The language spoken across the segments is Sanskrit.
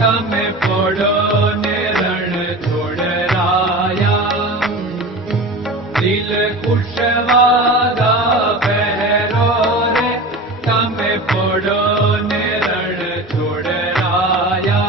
તમે પોડો ને રણ છોડરાયા દિલ કુશવાદા પહેરો રે તમે પોડો ને રણ છોડરાયા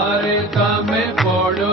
અરે તમે પોડો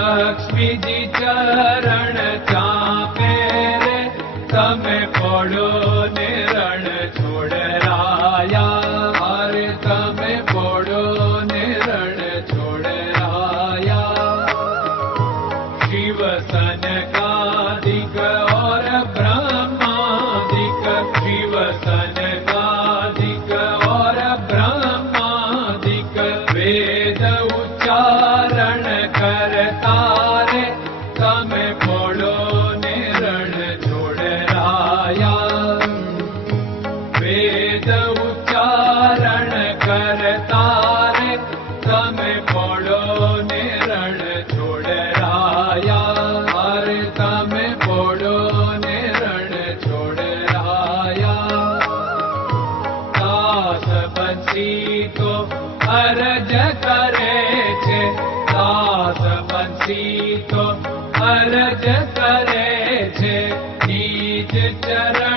लक्ष्मी चरणे तमे पडो ने ण छोडरायारे तमे पडो निोड शिवसनकादि Charan.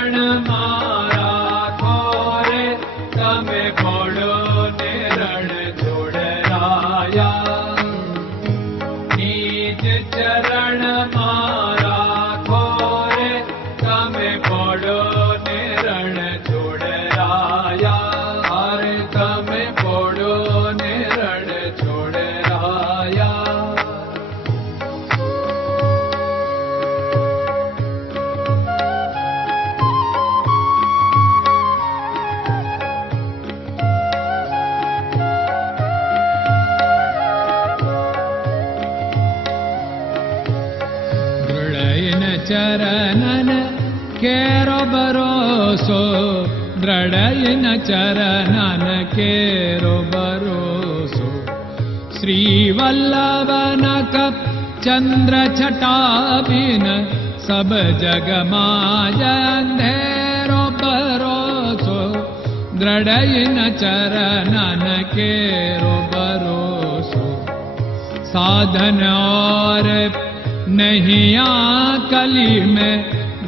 ಪಡೆಯಿನ ಚರಣನ ಕೇರೋ चरन केरो भरोसो श्रीवल्लभ चन्द्रटाबिन सब जगमाजेरो भरोसो दृढय न चरन केरो भरोसो साधन और नही मे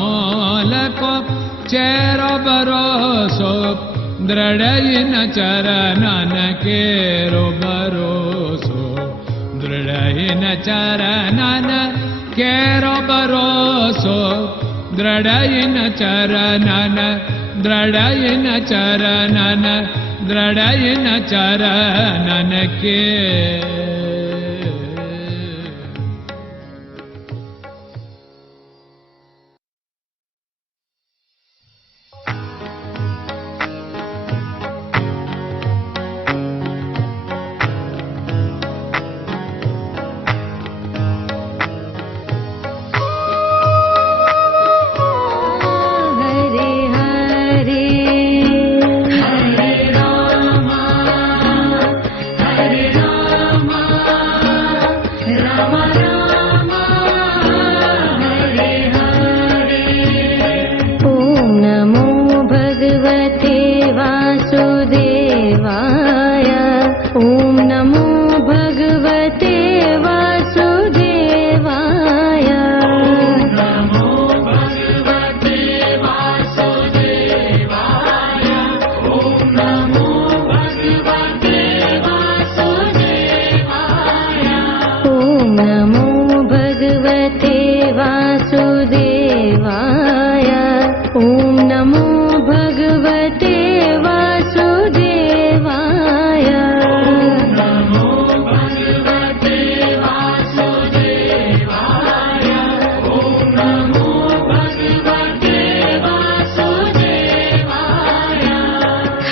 मालको चेर बरोसो दृढयिन चरणन केरो बरोसो दृढयिन चरणन केरो बरोसो दृढयिन चरणन दृढयिन चरणन